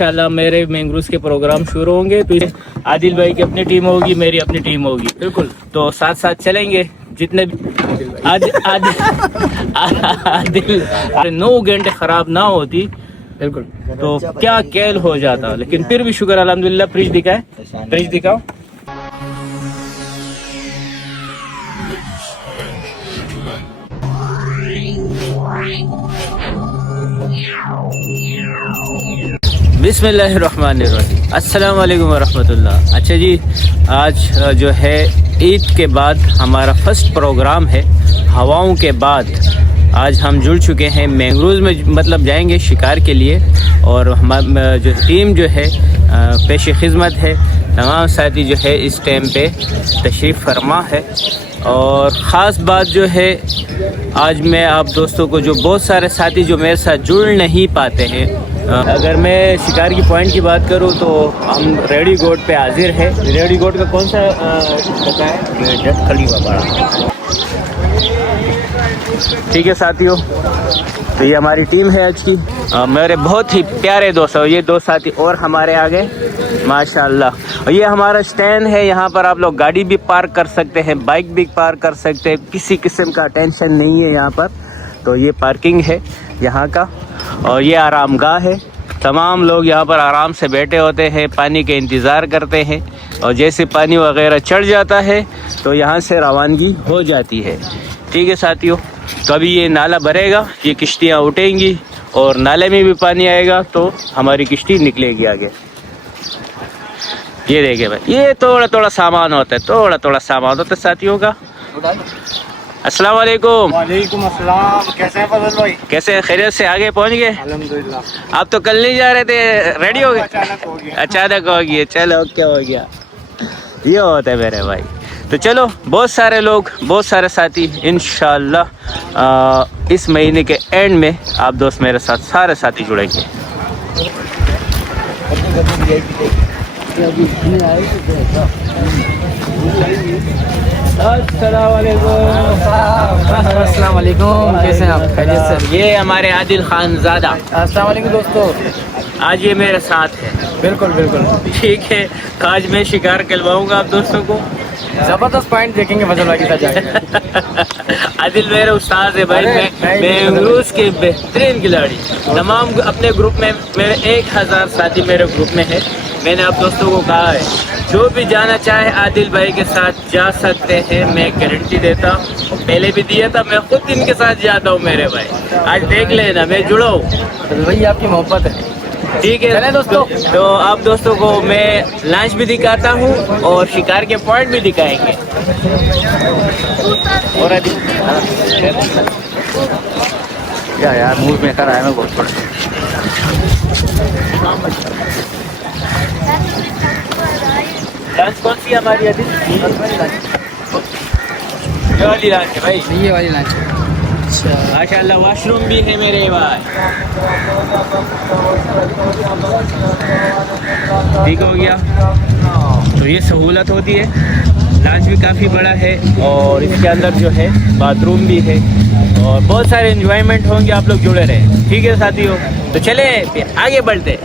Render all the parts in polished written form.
इंशाल्लाह मेरे मैंग्रोव्स के प्रोग्राम शुरू होंगे। तो आदिल भाई की अपनी टीम होगी, मेरी अपनी टीम होगी। बिल्कुल, तो साथ साथ चलेंगे जितने भी आदिल 9 घंटे खराब ना होती बिल्कुल। तो क्या खेल हो जाता। लेकिन फिर भी शुक्र अल्हम्दुलिल्लाह। फ्रिज दिखाओ। बिस्मिल्लाहिर्रहमानिर्रहीम। अस्सलाम वालेकुम वरहमतुल्लाह। अच्छा जी, आज जो है ईद के बाद हमारा फर्स्ट प्रोग्राम है। हवाओं के बाद आज हम जुड़ चुके हैं मैंग्रोव्स में, मतलब जाएंगे शिकार के लिए। और हमारी जो टीम जो है पेश खिदमत है, तमाम साथी जो है इस टाइम पे तशरीफ़ फरमा है। और ख़ास बात जो है, आज मैं आप दोस्तों को जो बहुत सारे साथी जो मेरे साथ जुड़ नहीं पाते हैं, अगर मैं शिकार की पॉइंट की बात करूं तो हम रेडी गोट पे हाजिर है। रेडी गोट का कौन सा पता है? खलीफा बड़ा। ठीक है साथियों, तो ये हमारी टीम है आज की। मेरे बहुत ही प्यारे दोस्त, ये दो साथी और हमारे आगे माशाल्लाह। और ये हमारा स्टैंड है, यहाँ पर आप लोग गाड़ी भी पार्क कर सकते हैं, बाइक भी पार्क कर सकते हैं, किसी किस्म का टेंशन नहीं है यहाँ पर। तो ये पार्किंग है यहाँ का, और ये आरामगाह है। तमाम लोग यहाँ पर आराम से बैठे होते हैं, पानी के इंतज़ार करते हैं। और जैसे पानी वगैरह चढ़ जाता है तो यहाँ से रवानगी हो जाती है। ठीक है साथियों, तो अभी ये नाला भरेगा, ये किश्तियाँ उठेंगी और नाले में भी पानी आएगा तो हमारी किश्ती निकलेगी आगे। ये देखिए भाई, ये थोड़ा थोड़ा सामान होता है, थोड़ा सामान होता है साथियों का। अस्सलाम वालेकुम। वालेकुम अस्सलाम। कैसे हैं फजल भाई? कैसे, खैरियत से आगे पहुंच गए? अल्हम्दुलिल्लाह। आप तो कल नहीं जा रहे थे, रेडी हो गए? अचानक हो गया। चलो ओके हो गया, ये होता है मेरे भाई। तो चलो, बहुत सारे लोग, बहुत सारे साथी इंशाल्लाह इस महीने के एंड में आप दोस्त मेरे साथ सारे साथी जुड़ेंगे। अस्सलाम वालेकुम। कैसे हैं आप? खैरियत से? ये हमारे आदिल खान ज़ादा। अस्सलाम वालेकुम दोस्तों। आज ये मेरे साथ है। बिल्कुल बिल्कुल। ठीक है, आज मैं शिकार करवाऊंगा आप दोस्तों को। जबरदस्त पॉइंट देखेंगे फजल भाई के साथ जाके। आदिल मेरे उस्ताद है भाई, मैं मैंग्रोव्स के बेहतरीन खिलाड़ी। तमाम अपने ग्रुप में मेरे 1000 साथी मेरे ग्रुप में है। मैंने आप दोस्तों को कहा है, जो भी जाना चाहे आदिल भाई के साथ जा सकते हैं, मैं गारंटी देता हूँ। पहले भी दिया था, मैं खुद इनके साथ जाता हूँ मेरे भाई। आज देख लेना, मैं जुड़ा हूँ। वही आपकी मोहब्बत है। ठीक है दोस्तों, तो आप दोस्तों को मैं लंच भी दिखाता हूँ और शिकार के पॉइंट भी दिखाएंगे। और यार मूड में कर आया मैं बहुत बड़ा। लंच कौन सी हमारी अभी? ये वाली लंच है भाई, ये वाली लंच। माशाल्लाह वॉशरूम भी है मेरे भाई। ठीक हो गया, तो ये सहूलत होती है। लंच भी काफ़ी बड़ा है और इसके अंदर जो है बाथरूम भी है और बहुत सारे एंजॉयमेंट होंगे। आप लोग जुड़े रहे। ठीक है साथियों, तो चले फिर आगे बढ़ते।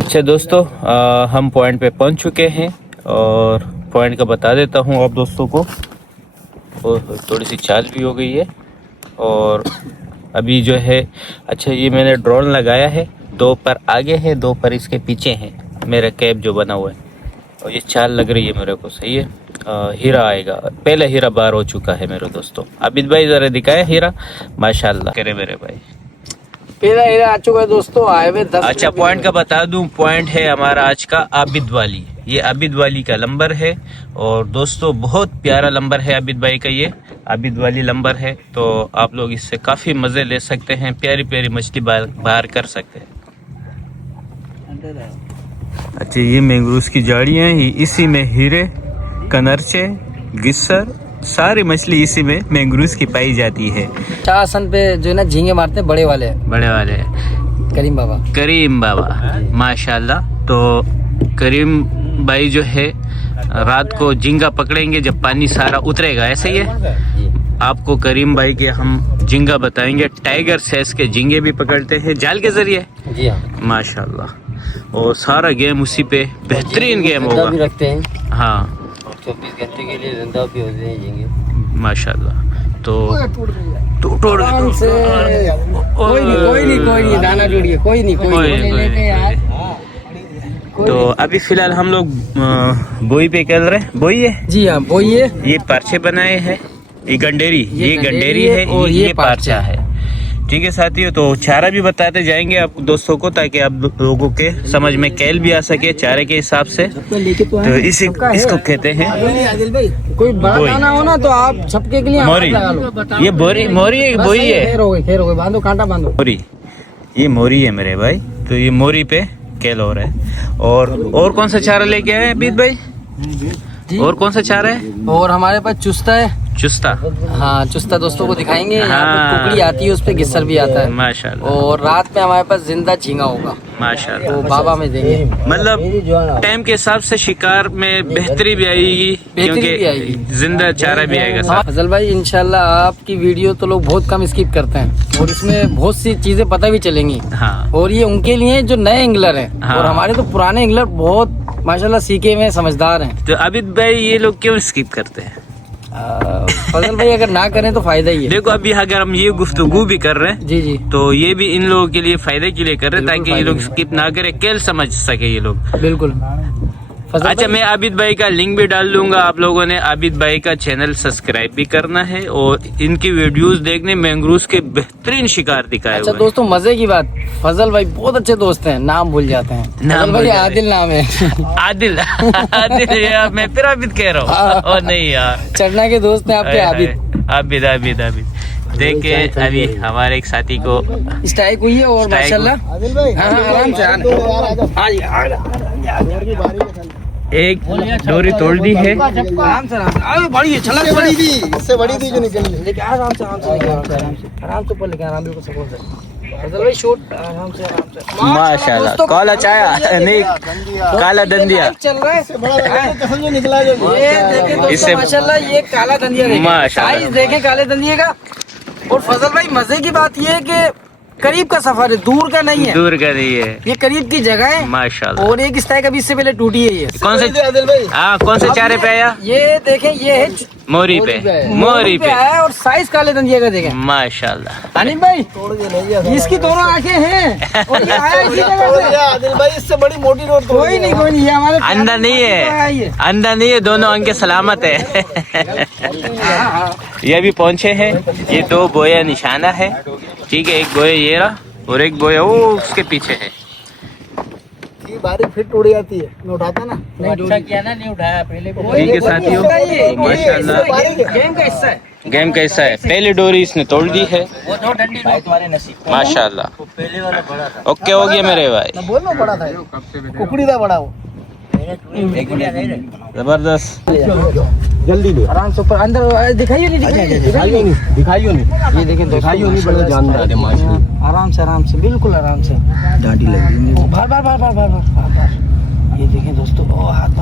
अच्छा दोस्तों, हम पॉइंट पे पहुंच चुके हैं और पॉइंट का बता देता हूँ आप दोस्तों को। और थोड़ी सी चाल भी हो गई है। और अभी जो है, अच्छा ये मैंने ड्रोन लगाया है, 2 पर आगे है, 2 पर इसके पीछे है मेरा कैप जो बना हुआ है। और ये चाल लग रही है मेरे को, सही है। हीरा आएगा, पहले हीरा बार हो चुका है मेरे दोस्तों। आबिद भाई जरा दिखाया हीरा, माशाल्लाह करे मेरे भाई। पहला हीरा आ चुका है दोस्तों, आए हुए 10। अच्छा पॉइंट का बता दूं, पॉइंट है हमारा आज का आबिद वाली। ये आबिद वाली का नंबर है और दोस्तों बहुत प्यारा नंबर है आबिद भाई का, ये आबिद वाली नंबर है। तो आप लोग इससे काफ़ी मज़े ले सकते हैं, प्यारी प्यारी मछली बाहर कर सकते हैं। अच्छा ये मैंग्रोव की झाड़ियाँ हैं, इसी में हीरे, कनरचे, गिस्सर, सारी मछली इसी में मैंग्रोव की पाई जाती है। शासन पे जो है ना झींगे मारते हैं बड़े वाले करीम बाबा माशाल्लाह। तो करीम भाई जो है रात को झींगा पकड़ेंगे जब पानी सारा उतरेगा, ऐसे ही है। आपको करीम भाई के हम झींगा बताएंगे। टाइगर साइज के झींगे भी पकड़ते हैं जाल के जरिए, जी हाँ माशाल्लाह। और सारा गेम उसी पे बेहतरीन गेम होगा भी रखते हैं। हाँ 24 घंटे के लिए जिंदा भी होते हैं झींगे माशाल्लाह। तो तोड़ कोई नहीं दाना जोड़िए, कोई नहीं। तो अभी फिलहाल हम लोग बोई पे खेल रहे हैं। बोई है, जी हाँ बोई है। ये पार्चे बनाए हैं, ये गंडेरी है और ये पार्चा है। ठीक है साथियों, तो चारा भी बताते जाएंगे आप दोस्तों को, ताकि आप लोगों के समझ में कैल भी आ सके चारे के हिसाब से। तो इसको कहते हैं कोई बड़ा दाना हो ना तो आप छपके के लिए मोरी। ये मोरी है, बोई है। खेर हो गए, बांधो कांटा बांधो। मोरी, ये मोरी है मेरे भाई। तो ये मोरी पे कैल हो रहा है। और कौन सा चारा लेके आए अमित भाई? और कौन सा चारा है? और हमारे पास चुस्ता है। चुस्ता, हाँ चुस्ता दोस्तों को दिखाएंगे। हाँ, कुकड़ी आती है, उस पे गिस्सर भी आता है माशाल्लाह। और रात में हमारे पास जिंदा झींगा होगा माशाल्लाह, तो बाबा में देंगे। मतलब टाइम के हिसाब से शिकार में बेहतरी भी आएगी, क्योंकि जिंदा चारा भी आएगा। फजल भाई इंशाल्लाह आपकी वीडियो तो लोग बहुत कम स्किप करते हैं और इसमें बहुत सी चीजें पता भी चलेंगी। हाँ। और ये उनके लिए जो नए एंगलर हैं। हाँ। और हमारे तो पुराने एंगलर बहुत माशाल्लाह सीखे हुए समझदार हैं। तो आबिद भाई ये लोग क्यों स्किप करते हैं? फजल भाई अगर ना करें तो फायदा ही है। देखो अभी अगर हम ये गुफ्तगू भी कर रहे हैं, जी तो ये भी इन लोगों के लिए फायदे के लिए कर रहे हैं, ताकि ये लोग स्किप ना करें, कैल समझ सके ये लोग। बिल्कुल। अच्छा मैं आबिद भाई का लिंक भी डाल दूंगा, आप लोगों ने आबिद भाई का चैनल सब्सक्राइब भी करना है और इनकी वीडियोस देखने, मैंग्रोव के बेहतरीन शिकार दिखाए। अच्छा दोस्तों मजे की बात, फजल भाई बहुत अच्छे दोस्त हैं, नाम भूल जाते हैं। नाम भाई आदिल नाम है। आदिल यार मैं फिर आबिद कह रहा हूँ। और नहीं यार, चढ़ना के दोस्त हैं आपके आबिद। देख के अभी हमारे एक साथी को स्ट्राइक हुई है और माशाल्लाह आराम से एक डोरी तोड़ दी है। आराम से बड़ी है, छलांग बड़ी थी, इससे बड़ी थी जो निकली। लेकिन आराम से ऊपर लेके आराम से सपोर्ट से फजल भाई शूट आराम से माशाल्लाह। काला चाया नहीं, काला दंदिया चल रहा है। कसम जो निकला जो ये देखें दोस्तों माशाल्लाह, ये काला दंदिया देखें, साइज देखें काले दंदिये का। और फजल भाई मजे की बात ये है कि करीब का सफर है, दूर का नहीं है। दूर का नहीं है, ये करीब की जगह है माशाल्लाह। और एक स्टाइक अभी इससे पहले टूटी है। ये कौन से चारे पे आया? ये देखें, ये है मोरी पे आया और साइज काले दंदिये का देखें माशाल्लाह। अनिल भाई इसकी दोनों आंखें हैं और ये आया इसी जगह से। आदिल भाई इससे बड़ी मोटी रोड कोई नहीं, ये हमारे अंधा नहीं है, दोनों आंखें सलामत है। ये भी पहुंचे हैं, ये 2 बोया निशाना है। ठीक है, एक बोया ये रहा और एक बोया वो उसके पीछे है। बारिश फिर टूट जाती है, मैं उठाता ना, अच्छा किया ना, नहीं उठाया पहले। ठीक है साथियों, माशाल्लाह गेम का हिस्सा है। पहली डोरी इसने तोड़ दी है माशाल्लाह। ओके हो गया मेरे भाई, बोलना बड़ा था, कुकड़ी था बड़ा वो, जबरदस्त। जल्दी दो, आराम से ऊपर अंदर दिखाइए नहीं, ये देखें दिखाइए नहीं, बड़ा जानदार है माशाल्लाह। आराम से बिल्कुल आराम से, डांडी लगी बार। ये देखें दोस्तों, ओ हाथ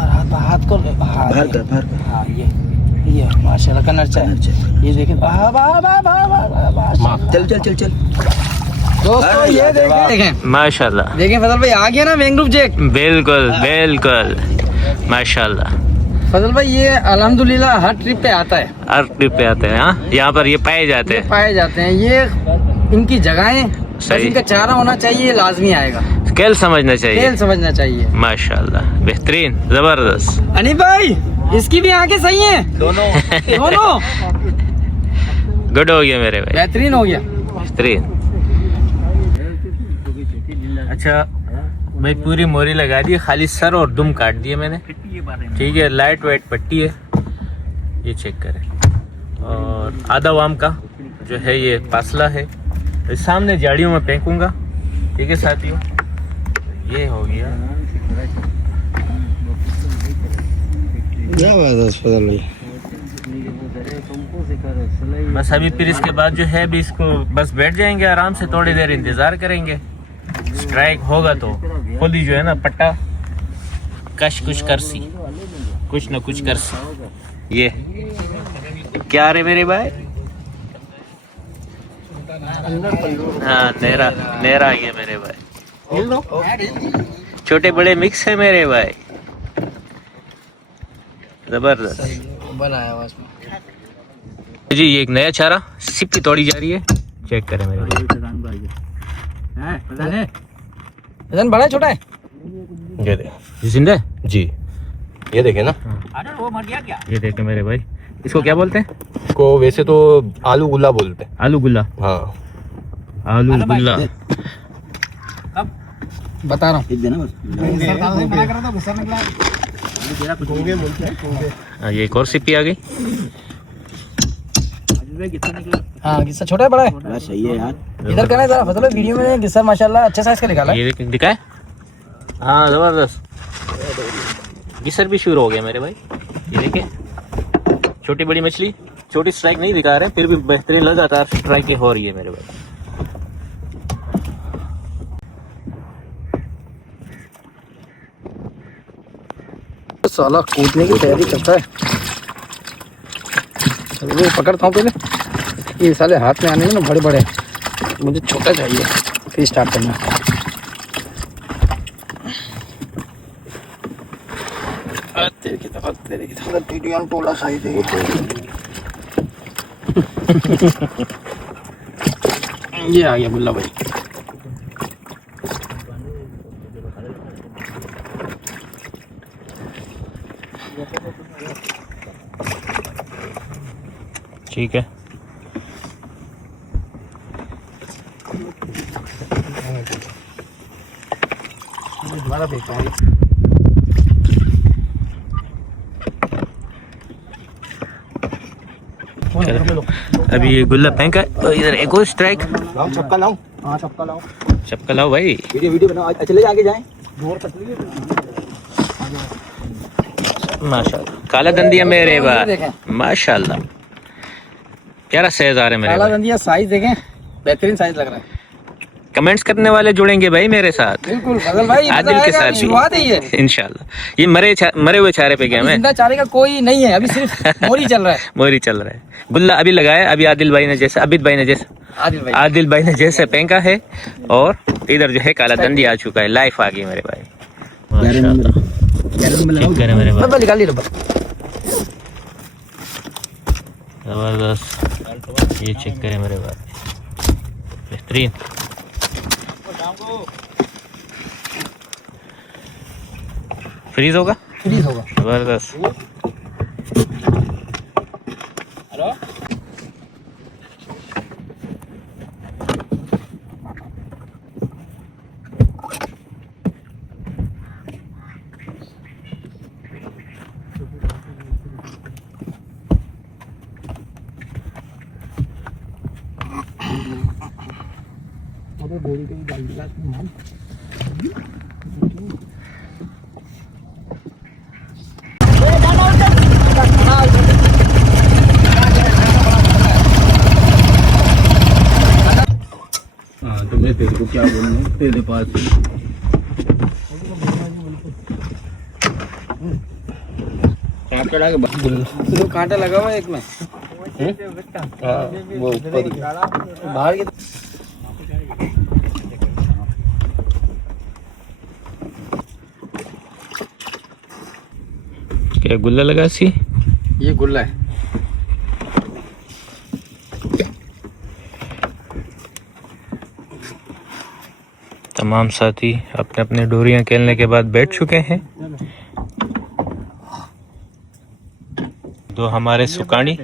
कर हाँ ये माशाल्लाह कनर चाय। ये देखें चल दोस्तों, ये देखें माशाल्लाह। देखें फजल भाई आ गया ना मैंग्रोव जैक। बिल्कुल माशाल्लाह। फजल भाई ये अल्हम्दुलिल्लाह हर ट्रिप पे आता है, हर ट्रिप पे आते हैं। हाँ, यहाँ पर ये पाए जाते हैं। पाए जाते हैं। ये इनकी जगहें, बस सही। इनका चारा होना चाहिए, लाजमी आएगा। स्केल समझना चाहिए। खेल समझना चाहिए। माशाल्लाह, बेहतरीन, जबरदस्त। अनिल भाई इसकी भी आंखें सही हैं दोनों दोनों। गुड हो गया मेरे भाई, बेहतरीन हो गया। बेहतरीन। अच्छा भाई, पूरी मोरी लगा दी, खाली सर और दुम काट दिए मैंने। ठीक है, लाइट वाइट पट्टी है, ये चेक करें। और आधा वाम का जो है ये फासला है, इस सामने झाड़ियों में फेंकूंगा। ठीक है साथियों, ये हो गया। क्या बात है फजल भाई। बस अभी फिर इसके बाद जो है अभी इसको बस बैठ जाएंगे आराम से, थोड़ी देर इंतजार करेंगे। स्ट्राइक होगा तो खुद ही जो है ना पट्टा कश कुछ कर सी, कुछ ना कुछ कर सी। ये क्या रे मेरे भाई? हाँ, नेरा नेरा आ गया मेरे भाई। छोटे बड़े मिक्स है मेरे भाई, जबरदस्त बनाया हुआ इसमें। जी। ये एक नया चारा सिप्पी तोड़ी जा रही है, चेक करें मेरे भाई। वजन बड़ा है छोटा है? ये दे ये जिंदा है जी, ये देखे ना। ये देखें मेरे भाई, इसको क्या बोलते हैं? इसको वैसे तो आलू गुल्ला बोलते हैं। आलू गुल्ला। हाँ, आलू गुल्ला। बता रहा हूँ। हाँ, ये एक और सिप्पी आ गई। हाँ गिस्सा छोटा है बड़ा है? सही है यार। इधर करना जरा फजल भाई, वीडियो में गिस्सा माशाल्लाह अच्छे साइज का निकाला है। ये दिखा है। हाँ, जबरदस्त। गिसर भी शुरू हो गया मेरे भाई। ये देखिए, छोटी बड़ी मछली, छोटी स्ट्राइक नहीं दिखा रहे, फिर भी बेहतरीन लगातार स्ट्राइक हो रही है मेरे भाई। साला कूदने की तैयारी करता है। वो पकड़ता हूँ पहले, ये साले हाथ में आने में ना बड़े बड़े, मुझे छोटा चाहिए फिर स्टार्ट करना। तेरे की तरफ टीडियन टोला साइज है। ये आ गया बुल्ला भाई। ठीक है, दोबारा फेंकता हूँ। अभी ये गुल्ला फेंका है, तो इधर एक और स्ट्राइक। छक्का लाऊं? हाँ छक्का लाऊं। चपका लाओ भाई। वीडियो बनाओ, चले आगे जाएं। माशाल्लाह, काला दंदिया मेरे भाई, माशाल्लाह, प्यारा साइज आ रहा है मेरे काला भाई। दंदिया साइज देखें, बेहतरीन साइज लग रहा है। कमेंट्स करने वाले जुड़ेंगे भाई मेरे साथ, बिल्कुल फजल भाई, आदिल के साथ शुरुआत है ये। भी इंशाल्लाह। ये मरे हुए चारे पे गए मैं, जिंदा चारे का कोई नहीं है अभी, सिर्फ मोरी चल रहा है। मोरी चल रहा है। गुल्ला अभी लगाया, अभी आदिल भाई ने जैसे आदिल भाई ने जैसे फेंका है, और इधर जो है काला दंदी आ चुका है, लाइफ आ गई मेरे भाई। माशाल्लाह, चेक करें मेरे भाई, निकाल ली रब्बा। जबरदस्त। ये चेक करें मेरे भाई, बेहतरीन। फ्रीज होगा, जबरदस्त। तो मैं तेरे को क्या बोलूं, तेरे पास तो कांटा लगा हुआ है एक में। वो ऊपर बाहर की क्या गुल्ला लगा सी? ये गुल्ला है। तमाम साथी अपने अपने डोरियां खेलने के बाद बैठ चुके हैं। दो हमारे सुकानी,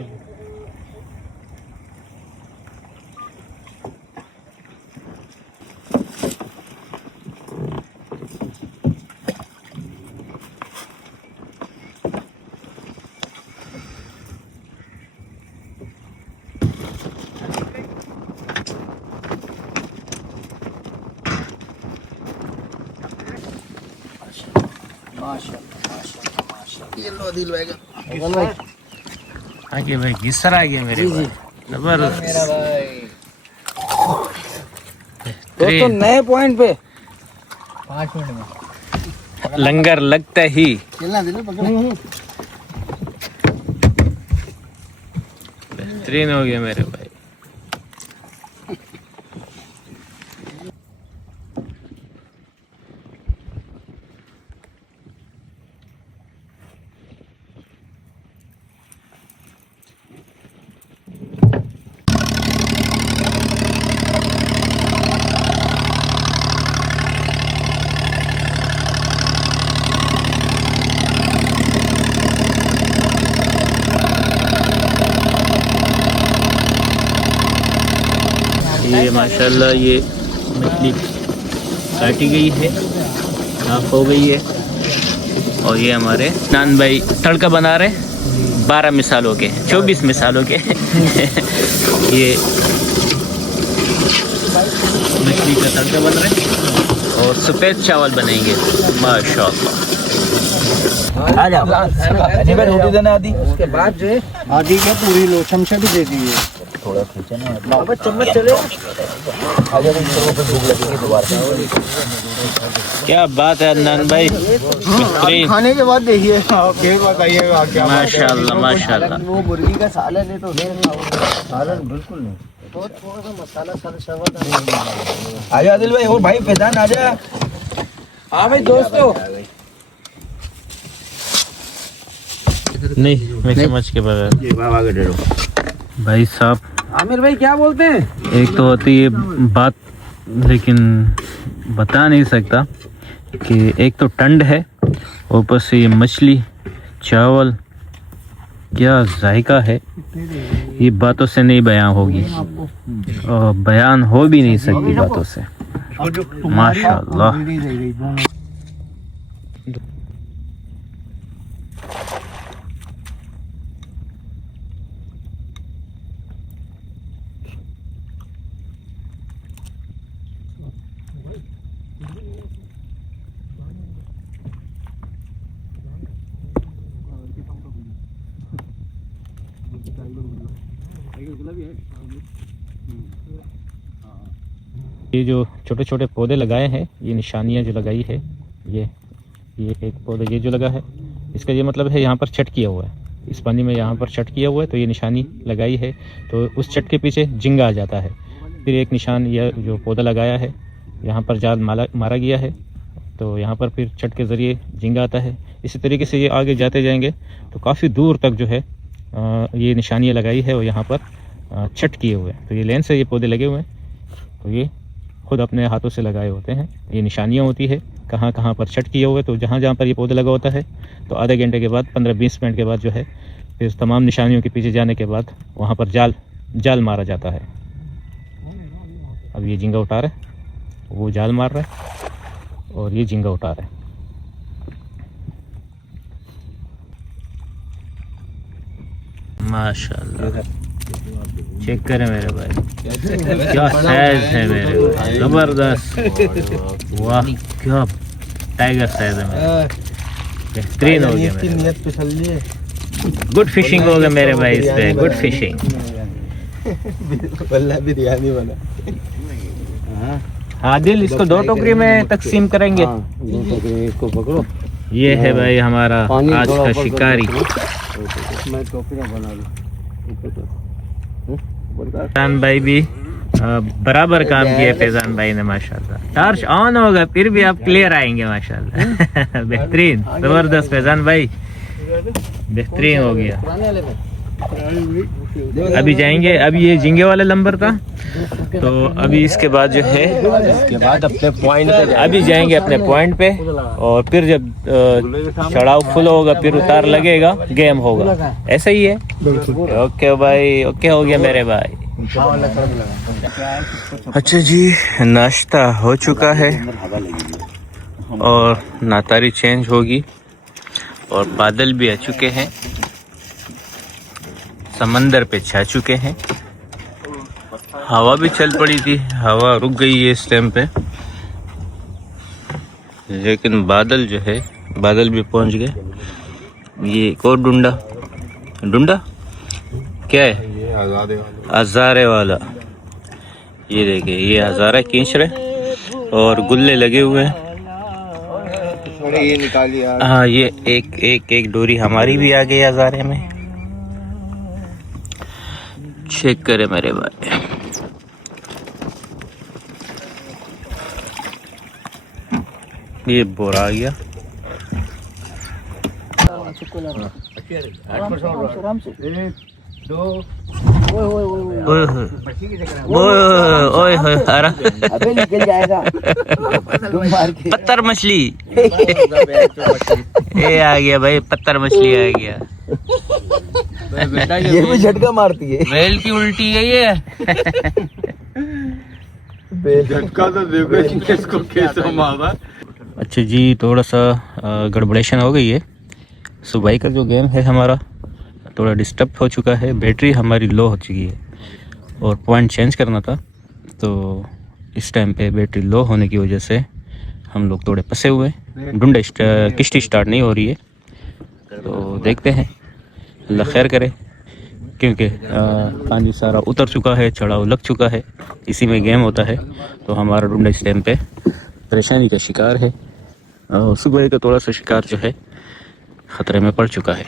आगे भाई घिसर आ गया मेरे भाई, जबरदस्त। दोस्तों नए पॉइंट पे 5 मिनट में लंगर लगता ही बेहतरीन हो गया मेरे भाई। ये माशाल्लाह ये मछली काटी गई है, साफ हो गई है। और ये हमारे नान भाई तड़का बना रहे 12 मिसालों के, 24 मिसालों के। ये मछली का तड़का बन रहा है और सफ़ेद चावल बनेंगे माशाल्लाह। रोटी देना आदि, उसके बाद जो है आदि क्या पूरी लोचम से भी दे दीजिए। थोड़ा खींचना है अब चम्मच चले। क्या बात है अदनान भाई, बेहतरीन। खाने के बाद देखिए फिर बताइएगा क्या माशाल्लाह माशाल्लाह। वो मुर्गी का सालन है तो सालन बिल्कुल नहीं, थोड़ा सा मसाला आजा आदिल भाई। और भाई फैजान आजा। हाँ भाई दोस्तों, नहीं मैं समझ के बगैर भाई साहब। आमिर भाई क्या बोलते हैं? एक तो होती है बात, लेकिन बता नहीं सकता कि एक तो ठंड है, ऊपर से ये मछली चावल, क्या जायका है, ये बातों से नहीं बयां होगी और बयान हो भी नहीं सकती बातों से। माशाल्लाह। ये जो छोटे छोटे पौधे लगाए हैं, ये निशानियाँ जो लगाई है, ये एक पौधा ये जो लगा है, इसका ये मतलब है यहाँ पर छट किया हुआ है, इस पानी में यहाँ पर छट किया हुआ है, तो ये निशानी लगाई है, तो उस छट के पीछे झींगा आ जाता है। फिर एक निशान यह जो पौधा लगाया है, यहाँ पर जाल मारा गया है, तो यहाँ पर फिर छट के ज़रिए झींगा आता है। इसी तरीके से ये आगे जाते जाएंगे तो काफ़ी दूर तक जो है ये निशानियाँ लगाई है और यहाँ पर छट किए हुए हैं। तो ये लेन से ये पौधे लगे हुए हैं, तो ये खुद अपने हाथों से लगाए होते हैं। ये निशानियाँ होती है कहाँ कहाँ पर छट किए हुए, तो जहाँ जहाँ पर ये पौधे लगा होता है, तो आधे घंटे के बाद 15-20 मिनट के बाद जो है फिर तमाम निशानियों के पीछे जाने के बाद वहाँ पर जाल मारा जाता है। अब ये झींगा उठा रहा है, वो जाल मार रहा है और ये झींगा उठा रहा है। माशाल्लाह, चेक करें मेरे भाई, क्या साइज है मेरे भाई, जबरदस्त। वाह, क्या टाइगर साइज है मेरे, बेहतरीन हो गया मेरे। गुड फिशिंग हो गया मेरे भाई, इस पे गुड फिशिंग। बिरयानी बना। हाँ दिल, इसको 2 टोकरी में तकसीम करेंगे। इसको पकड़ो। ये है भाई हमारा आज का शिकारी। मैं टोकरी बना लूं। फैजान भाई भी बराबर काम किए फैजान भाई ने माशाल्लाह। टार्च ऑन होगा फिर भी आप क्लियर आएंगे माशाल्लाह। बेहतरीन, जबरदस्त फैजान भाई, बेहतरीन हो गया। अभी जाएंगे, अभी ये झींगे वाला नंबर था, तो अभी इसके बाद जो है इसके बाद अपने पॉइंट पे अभी जाएंगे अपने पॉइंट पे, और फिर जब चढ़ाव फुल होगा फिर उतार लगेगा, गेम होगा। ऐसा ही है। ओके भाई, ओके हो गया मेरे भाई। अच्छा जी, नाश्ता हो चुका है और नातारी चेंज होगी और बादल भी आ चुके हैं, समंदर पे छा चुके हैं। हवा भी चल पड़ी थी, हवा रुक गई है इस टाइम पे, लेकिन बादल जो है, बादल भी पहुंच गए। ये एक और डुंडा क्या है? हजारे वाला। ये देखिए, ये हजारा खींच रहे और गुल्ले लगे हुए हैं। ये निकालिए। हाँ, ये एक डोरी हमारी भी आ गई हजारे में। चेक करे मेरे भाई। ये बोरा आ गया। ओए होए, अबे निकल जाएगा। पत्थर मछली। ये आ गया भाई, पत्थर मछली आ गया। ये भी झटका मारती है। वेल की उल्टी है ये। झटका तो देखो इसको कैसा मारा। अच्छा जी, थोड़ा सा गड़बड़ेशन हो गई है। सुबह का जो गेम है हमारा थोड़ा डिस्टर्ब हो चुका है, बैटरी हमारी लो हो चुकी है और पॉइंट चेंज करना था, तो इस टाइम पे बैटरी लो होने की वजह से हम लोग थोड़े फंसे हुए हैं। ढूंढे किश्ती स्टार्ट नहीं हो रही है, तो देखते हैं, अल्लाह खैर करे, क्योंकि पानी सारा उतर चुका है, चढ़ाव लग चुका है, इसी में गेम होता है। तो हमारा ढूंढा इस टाइम पे परेशानी का शिकार है और सुबह का थोड़ा सा शिकार जो है ख़तरे में पड़ चुका है,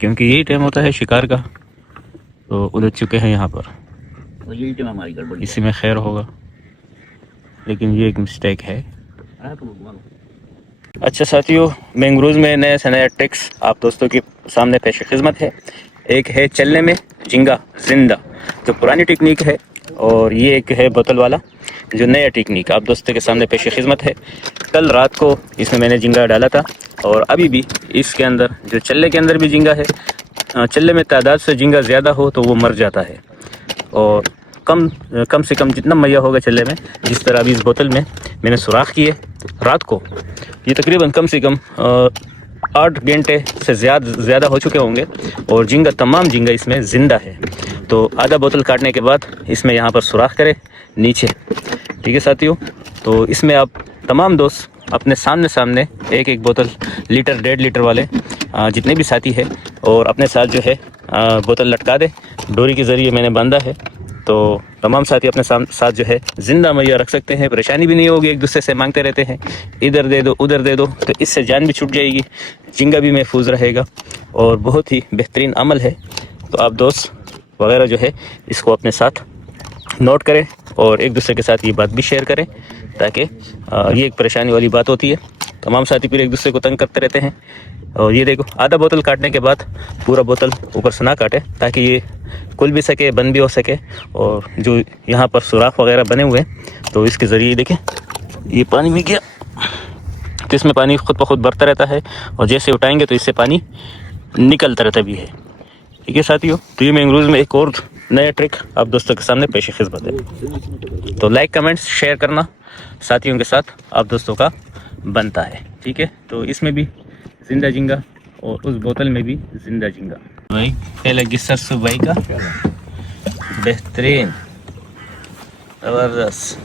क्योंकि यही टाइम होता है शिकार का। तो उलझ चुके हैं यहाँ पर, इसी में खैर होगा, लेकिन ये एक मिस्टेक है। अच्छा साथियों, मैंग्रोव में नए से नया ट्रिक्स आप दोस्तों के सामने पेश खिदमत है। एक है चलने में झींगा जिंदा, जो पुरानी टेक्निक है, और ये एक है बोतल वाला जो नया टेक्निक आप दोस्तों के सामने पेश खिदमत है। कल रात को इसमें मैंने झींगा डाला था और अभी भी इसके अंदर, जो चल्ले के अंदर भी झींगा है, चल्ले में तादाद से झींगा ज़्यादा हो तो वो मर जाता है, और कम से कम जितना मैया होगा चल्ले में, जिस तरह अभी इस बोतल में मैंने सुराख किए रात को, ये तकरीबन कम से कम 8 घंटे से ज़्यादा हो चुके होंगे, और झींगा, तमाम झींगा इसमें ज़िंदा है। तो आधा बोतल काटने के बाद इसमें यहाँ पर सुराख करें नीचे, ठीक है साथियों। तो इसमें आप तमाम दोस्त अपने सामने एक बोतल लीटर 1.5 लीटर वाले जितने भी साथी है, और अपने साथ जो है बोतल लटका दे, डोरी के ज़रिए मैंने बांधा है। तो तमाम साथी अपने साथ जो है ज़िंदा मुहैया रख सकते हैं, परेशानी भी नहीं होगी। एक दूसरे से मांगते रहते हैं, इधर दे दो उधर दे दो, तो इससे जान भी छूट जाएगी, झींगा भी महफूज रहेगा, और बहुत ही बेहतरीन अमल है। तो आप दोस्त वगैरह जो है इसको अपने साथ नोट करें और एक दूसरे के साथ ये बात भी शेयर करें, ताकि ये एक परेशानी वाली बात होती है। तमाम साथी फिर एक दूसरे को तंग करते रहते हैं। और ये देखो, आधा बोतल काटने के बाद पूरा बोतल ऊपर से ना काटे, ताकि ये खुल भी सके, बंद भी हो सके। और जो यहाँ पर सुराख वगैरह बने हुए हैं, तो इसके ज़रिए देखें ये पानी में गया, तो इसमें पानी खुद ब खुद बढ़ता रहता है, और जैसे उठाएंगे तो इससे पानी निकलता रहता भी है, ठीक है साथियों। तो ये मैंग्रोव में एक और नया ट्रिक आप दोस्तों के सामने पेश खिदमत है। तो लाइक कमेंट्स शेयर करना साथियों के साथ आप दोस्तों का बनता है, ठीक है। तो इसमें भी जिंदा झींगा और उस बोतल में भी जिंदा झींगा। भाई पहले गिस्सर सुबह का बेहतरीन, ज़बरदस्त।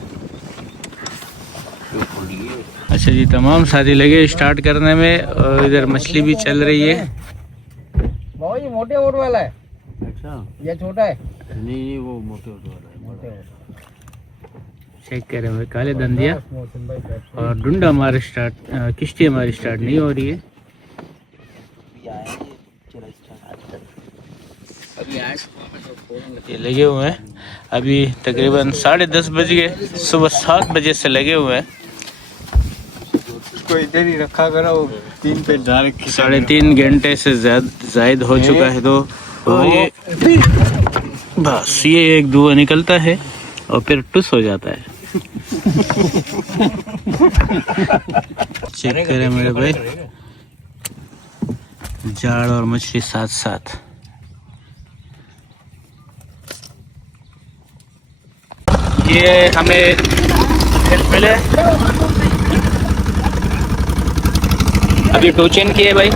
अच्छा जी, तमाम साथी लगे स्टार्ट करने में, और इधर मछली भी चल रही है। ये मोटे ओट वाला है। अच्छा, ये छोटा है। नहीं वो मोटे वाला है, मोटे ओट। चेक करें भाई, काले दंदिया और डुंडा हमारे स्टार्ट, किश्ती हमारी स्टार्ट नहीं हो रही है। ये लगे हुए हैं, अभी तकरीबन 10:30 बज गए, सुबह 7 बजे से लगे हुए हैं। इसको इधर ही रखा करो, 3 पे डायरेक्ट 3.5 घंटे से जायद हो चुका है। तो ये बस ये एक धुआं निकलता है और फिर टुस हो जाता है। चेक करें मेरे भाई, जाड़ और मछली साथ साथ। ये हमें मिले अभी 2 चेन की है भाई।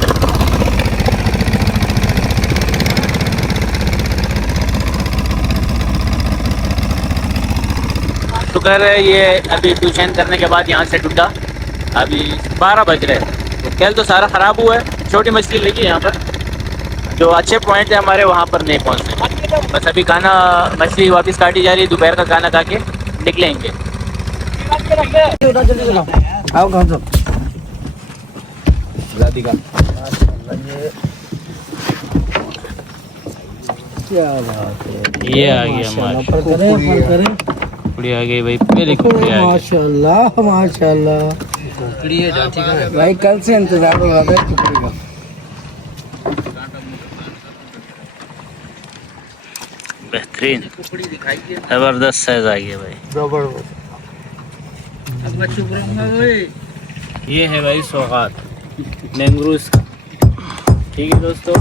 शुक्र है ये अभी 2 चेन करने के बाद यहाँ से टूटा। अभी 12 बज रहे हैं। तो कल तो सारा ख़राब हुआ है। छोटी मछली लगी यहाँ पर, जो अच्छे पॉइंट है हमारे वहाँ पर नहीं पहुँचते। बस अभी खाना मछली वापस काटी जा रही है, दोपहर का खाना खा के निकलेंगे। आओ कौन सा राधिका, क्या बात है। ये आ गया हमारी कुकड़ी आ गई भाई, पहले कुकड़ी आ गई। माशाल्लाह माशाल्लाह, कुकड़ी है जाती का भाई, कल से इंतजार हो रहा था कुकड़ी का। बेहतरीन जबरदस्त साइज आ गया भाई, जबरदस्त। ये है भाई सौगात मैंग्रोव्स का। ठीक है दोस्तों,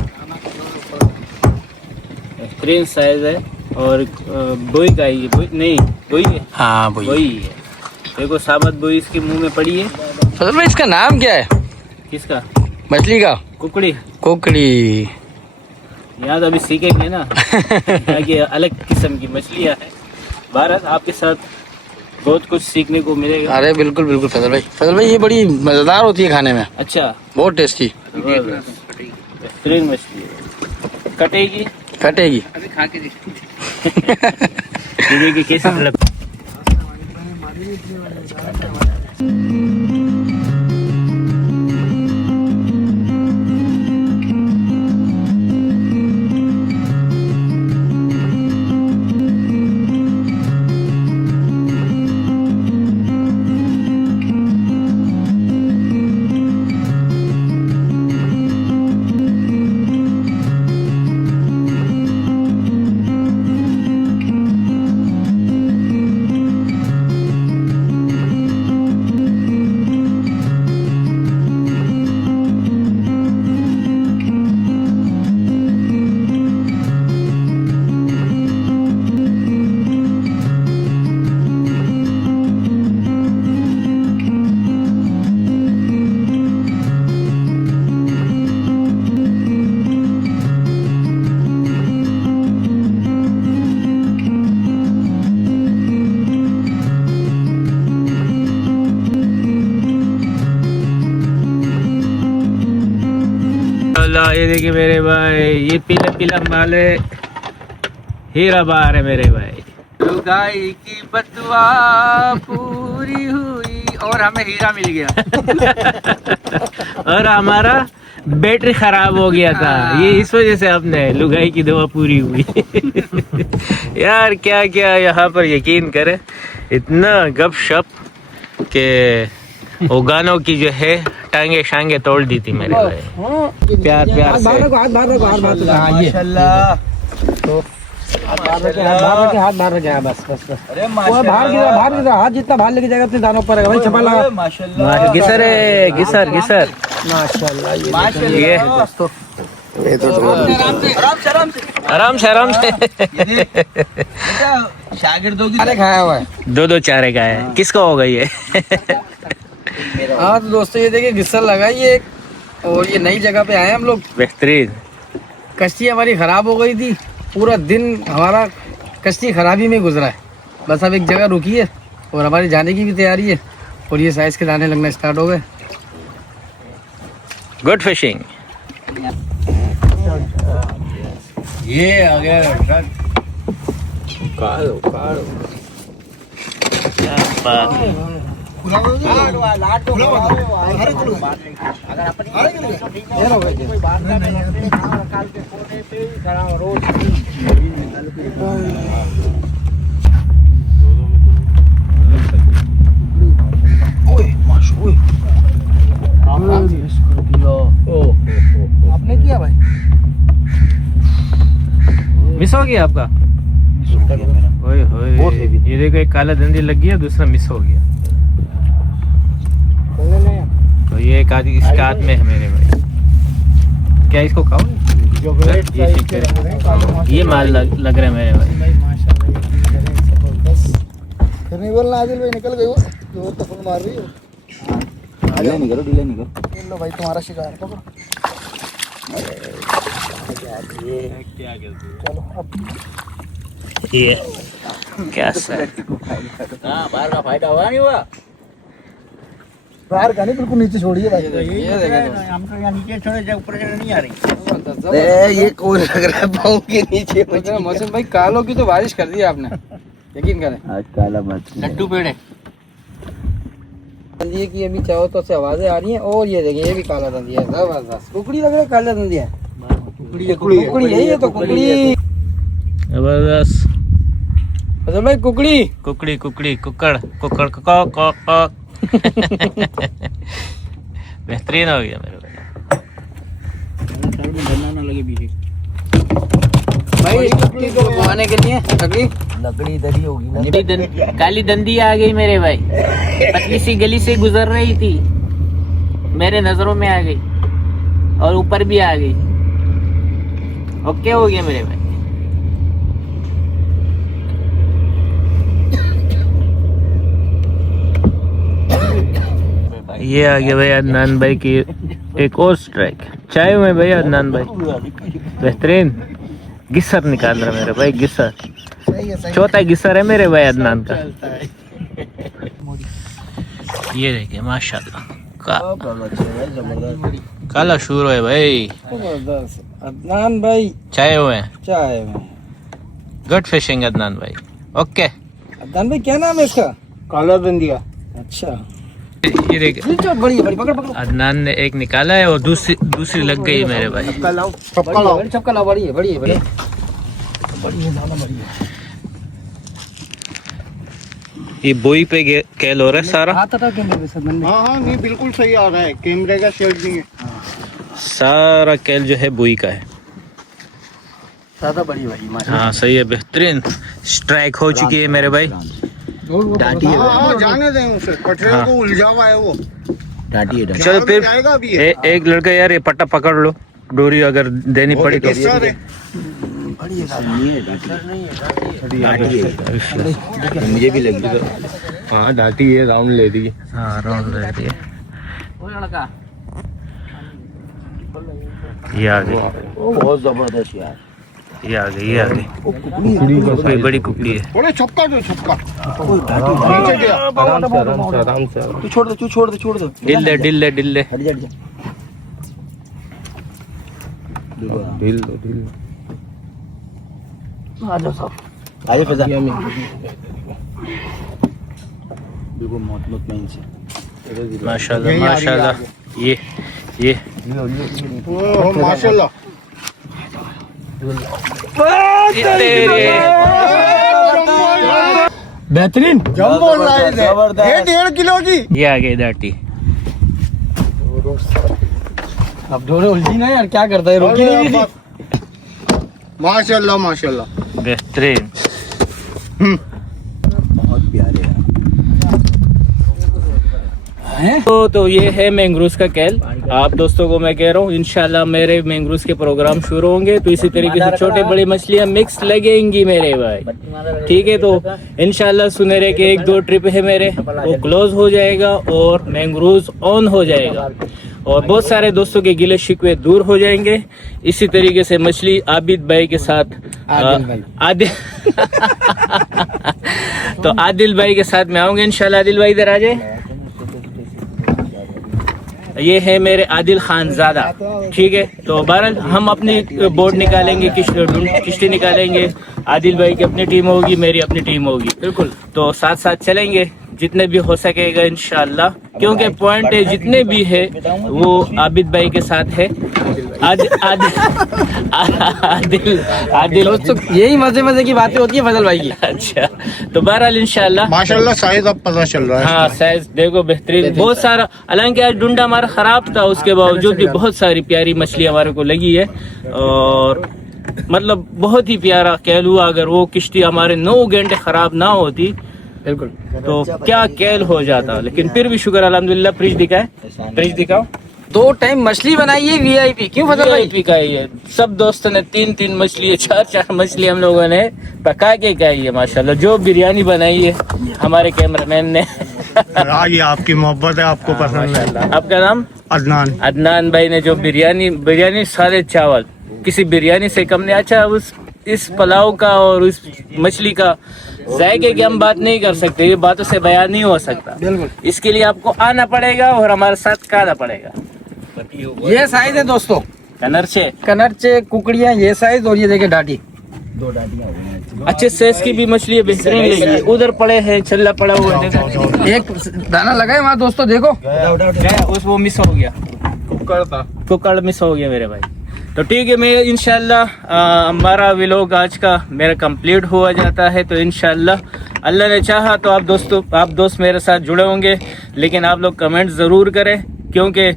बेहतरीन साइज है और बोई का है ये, बोई नहीं बोई है, हाँ बोई है। देखो साबत बोई इसके मुंह में पड़ी है। फजल भाई इसका नाम क्या है किसका? मछली का? कुकड़ी। कुकड़ी। यहाँ तो अभी सीखेंगे ना, यहाँ की अलग किस्म की मछलियाँ हैं। भारत आपके साथ बहुत कुछ सीखने को मिलेगा। अरे बिल्कुल बिल्कुल फजल भाई ये बड़ी मजेदार होती है खाने में, अच्छा, बहुत टेस्टी। बेहतरीन मछली है। कटेगी कटेगी अभी खा के देखिए कैसे तड़प। ये देखिए मेरे भाई, ये पीला पीला माल है, हीरा बार है मेरे भाई। लुगाई की बतवा पूरी हुई और हमें हीरा मिल गया। और हमारा बैटरी खराब हो गया था, ये इस वजह से आपने लुगाई की दवा पूरी हुई। यार क्या क्या यहाँ पर यकीन करे, इतना गपशप के वो गानों की जो है टांगे शांगे तोड़ दी थी मेरे भाई। प्यार प्यार से माशाल्लाह। तो हाथ बाहर रखे, बस बस बस। अरे बाहर की हाथ जितना बाहर लेके जाएगा उतने दानों पर है भाई। छपा लगा माशाल्लाह। घिसर है, घिसर घिसर माशाल्लाह। ये आराम से आराम से शागिर्दों की खाया हुआ है, 2-2 चारे का है। किसका होगा ये? हाँ तो दोस्तों ये देखिए घिसल लगा ये, और ये नई जगह पे आए हम लोग। बेहतरीन। कश्ती हमारी खराब हो गई थी, पूरा दिन हमारा कश्ती खराबी में गुजरा है। बस अब एक जगह रुकी है और हमारी जाने की भी तैयारी है, और ये साइज के दाने लगना स्टार्ट हो गए। Good fishing. ये आ गया क्या बात है। मिस हो गया आपका? ओए होए, ये देखो एक काला दंदी लग गया, दूसरा मिस हो गया। तो ये एक आदि इसके हाथ में है मेरे भाई। क्या इसको खाओ? ये ठीक है। ये माल लग रहा है मेरे भाई। नहीं बोलना आदिल भाई, निकल गई वो तो फोन मार रही हो। ढीला नहीं करो। लो भाई तुम्हारा शिकार पकड़ो। चलो अब ये क्या सर? बाहर का फायदा हुआ नहीं हुआ? बाहर का नहीं, बिल्कुल नीचे छोड़िए भाई। ये देखो हमको यहाँ नीचे छोड़े जाए, ऊपर चढ़ नहीं आ रही। ये कौन लग रहा है पाँव के नीचे? मौसम भाई कालों की तो बारिश कर दी आपने, यकीन करें। आज काला मत लड्डू पेड़े दंदिये की अभी चाहो तो से आवाजें आ रही हैं। और ये देखिए, ये भी काला दंदिया है, जबरदस्त कुकड़ी लग रहा है। काला दंदिया है, कुकड़ी है ये तो, कुकड़ी जबरदस्त। असल भाई कुकड़ी कुकड़ी कुकड़ी कुकड़ कुकड़ को बेहतरीन हो गया मेरे भाई। कुकड़ी को घुमाने के लिए लकड़ी दरी होगी ना। काली दंदी आ गई मेरे भाई। पतली सी गली से गुजर रही थी, मेरे नजरों में आ गई और ऊपर भी आ गई। ओके हो गया मेरे भाई। ये आ गया भाई अदनान भाई की एक और स्ट्राइक। चाय में भाई अदनान भाई बेहतरीन गिसर निकाल रहा है मेरे भाई। गिसर चौथा गिसर है मेरे भाई अदनान का। ये देखिए माशाल्लाह काला शूर है भाई। अदनान भाई चाय हुए चाय में गुड फिशिंग अदनान भाई। ओके अदनान भाई क्या नाम है इसका? काला दंदिया। अच्छा ये देखिए बड़ी बड़ी पकड़ पकड़। अदनान ने एक निकाला है और दूसरी लग गई मेरे भाई। चपका लाओ। बड़ी है बड़ी है बड़ी है ज्यादा बड़ी है। ये बोई पे कैल हो रहा है सारा। हाथ हटाओ कैमरे पे सदन में। हाँ नहीं बिल्कुल सही आ रहा है, कैमरे का शेड नहीं है। सारा कैल जो है बोई का है। ज्यादा बड़ी भाई। हाँ सही है, बेहतरीन स्ट्राइक हो चुकी है मेरे भाई। हाँ जाने दें उसे, पटरे को उलझा हुआ है वो। चलो फिर जाएगा अभी। एक लड़का यार ये पट्टा पकड़ लो, डोरी अगर देनी पड़ी तो। मुझे भी लगी। हाँ डाटी है, राउंड ले दी। हाँ राउंड ले दिए। ये आ गई, बहुत जबरदस्त यार। ये आ गई, ये आ गई। कुकड़ी बड़ी कुकड़ी है। थोड़ा छपका दो, छपका नीचे गया। आराम से तू छोड़ दे। डिल ले हट जा ढील दो। आ जाओ साहब। आइए फिजा। देखो मुतमईन से माशाल्लाह माशाल्लाह। ये ओह माशाल्लाह। बेहतरीन जंबो साइज है, ये 1.5 किलो की। ये आ गई दाटी। अब डोरे उलझी ना यार, क्या करता है? रुकी नहीं थी। माशाल्लाह माशाल्लाह बेहतरीन। बहुत प्यारे हैं। तो ये है मैंग्रोव्स का कैल। आप दोस्तों को मैं कह रहा हूँ इंशाल्लाह मेरे मैंग्रोव्स के प्रोग्राम शुरू होंगे तो इसी तरीके से छोटे बड़ी मछलियाँ मिक्स लगेंगी मेरे भाई। ठीक है, तो इंशाल्लाह सुनहरे के 1-2 ट्रिप है मेरे, वो क्लोज हो जाएगा और मैंग्रोव्स ऑन हो जाएगा और बहुत सारे दोस्तों के गिले शिकवे दूर हो जाएंगे। इसी तरीके से मछली आबिद भाई के साथ आदिल तो आदिल भाई के साथ मैं आऊंगा इंशाल्लाह। आदिल भाई इधर आ जाए। ये है मेरे आदिल खान ज़ादा। ठीक है, तो बहरहाल हम अपनी बोट निकालेंगे, किश्ती निकालेंगे। आदिल भाई की अपनी टीम होगी, मेरी अपनी टीम होगी। बिल्कुल, तो साथ साथ चलेंगे जितने भी हो सकेगा इंशाल्लाह, क्योंकि पॉइंट जितने भी है वो आबिद भाई के साथ है। आदिल यही मजे की बातें होती है फजल भाई की। अच्छा, तो बहरहाल इंशाल्लाह माशाल्लाह साइज अब पता चल रहा है। हाँ साइज देखो बेहतरीन, बहुत सारा। हालांकि आज डुंडा हमारा खराब था, उसके बावजूद भी बहुत सारी प्यारी मछली हमारे को लगी है और मतलब बहुत ही प्यारा कैल हुआ। अगर वो किश्ती हमारे 9 घंटे खराब ना होती बिल्कुल तो क्या कैल हो जाता। लेकिन फिर भी शुक्र अल्हम्दुलिल्लाह। फ्रिज दिखाओ। 2 टाइम मछली बनाई है VIP। क्यों फजल भाई? VIP खाई है। सब दोस्तों ने 3-3 मछली 4-4 मछली हम लोगों ने पका के खाई है माशाल्लाह। जो बिरयानी बनाई है हमारे कैमरामैन ने ये आपकी मोहब्बत है, आपको पसंद है। आपका नाम? अदनान भाई ने जो बिरयानी सारे चावल किसी बिरयानी से कम नहीं। अच्छा, इस पुलाव का और उस मछली का जायके की हम बात नहीं कर सकते, ये बातों से बयान नहीं हो सकता। बिल्कुल। इसके लिए आपको आना पड़ेगा और हमारे साथ खाना पड़ेगा। ये साइज है दोस्तों, कनरचे कुकड़ियाँ ये साइज, और ये देखिए डाटी। अच्छे साइज की भी मछली है, बेहतरीन लगी। उधर पड़े हैं, छल्ला पड़ा हुआ है, देखो। एक दाना लगा है वहाँ दोस्तों, देखो वो मिस हो गया, कुकड़ मिस हो गया मेरे भाई। तो ठीक है, मैं इंशाल्लाह हमारा व्लॉग आज का मेरा कंप्लीट हुआ जाता है। तो इंशाल्लाह अल्लाह ने चाहा तो आप दोस्त मेरे साथ जुड़े होंगे। लेकिन आप लोग कमेंट ज़रूर करें, क्योंकि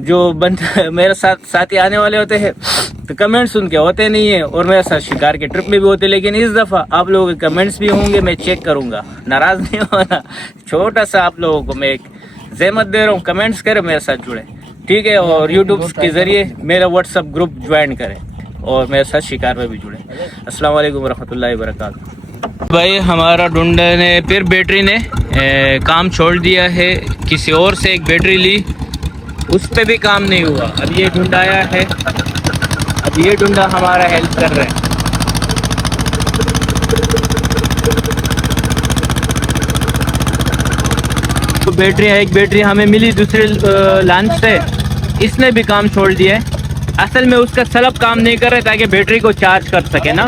जो बंदे मेरे साथी आने वाले होते हैं तो कमेंट सुन के होते नहीं है, और मेरे साथ शिकार के ट्रिप में भी होते। लेकिन इस दफ़ा आप लोगों के कमेंट्स भी होंगे, मैं चेक करूँगा, नाराज़ नहीं होना। छोटा सा आप लोगों को मैं एक ज़हमत दे रहा हूँ, कमेंट्स करें, मेरे साथ जुड़े, ठीक है। और यूट्यूब के ज़रिए मेरा व्हाट्सअप ग्रुप ज्वाइन करें और मेरे साथ शिकार में भी जुड़े। अस्सलाम वालेकुम रहमतुल्लाहि वबरकातुहू। भाई हमारा डुंडा ने फिर बैटरी ने काम छोड़ दिया है, किसी और से एक बैटरी ली, उस पर भी काम नहीं हुआ। अब ये डुंडा आया है, अब ये डुंडा हमारा हेल्प कर रहे हैं। तो बैटरी है, एक बैटरी हमें मिली दूसरे लॉन्च से, इसने भी काम छोड़ दिया है। असल में उसका सलब काम नहीं कर रहा है ताकि बैटरी को चार्ज कर सके ना।